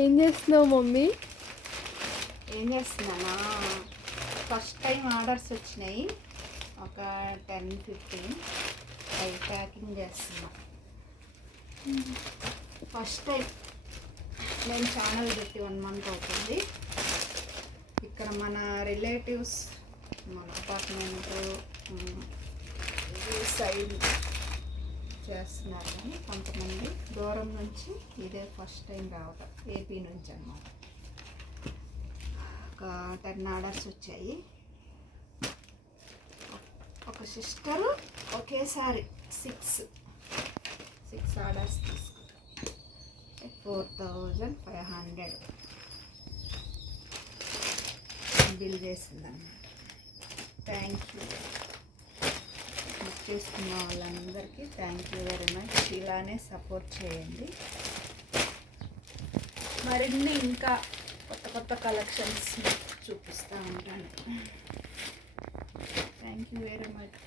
ఏం చేస్తున్నావు మమ్మీ? ఏం చేస్తున్నానా, ఫస్ట్ టైం ఆర్డర్స్ వచ్చినాయి, ఒక 10-15 అవి ప్యాకింగ్ చేస్తున్నా. ఫస్ట్ టైం నేను ఛానల్ పెట్టి 1 month అవుతుంది. ఇక్కడ మన రిలేటివ్స్, మన అపార్ట్మెంట్ సైడ్ చేస్తున్నారు, కానీ కొంతమంది దూరం నుంచి ఇదే ఫస్ట్ టైం రావటం, ఏపీ నుంచి అన్నమాట. ఒక 10 ఆర్డర్స్ వచ్చాయి. ఒక సిస్టరు ఒకేసారి 6 ఆర్డర్స్ తీసుకుంటాం. 4500 బిల్ చేసిందన్నమాట. Thank you. బుక్ చేసుకున్న వాళ్ళందరికీ థ్యాంక్ యూ వెరీ మచ్. ఇలానే సపోర్ట్ చేయండి. మరిన్ని ఇంకా కొత్త కలెక్షన్స్ చూపిస్తూ ఉంటాను. Thank you very much.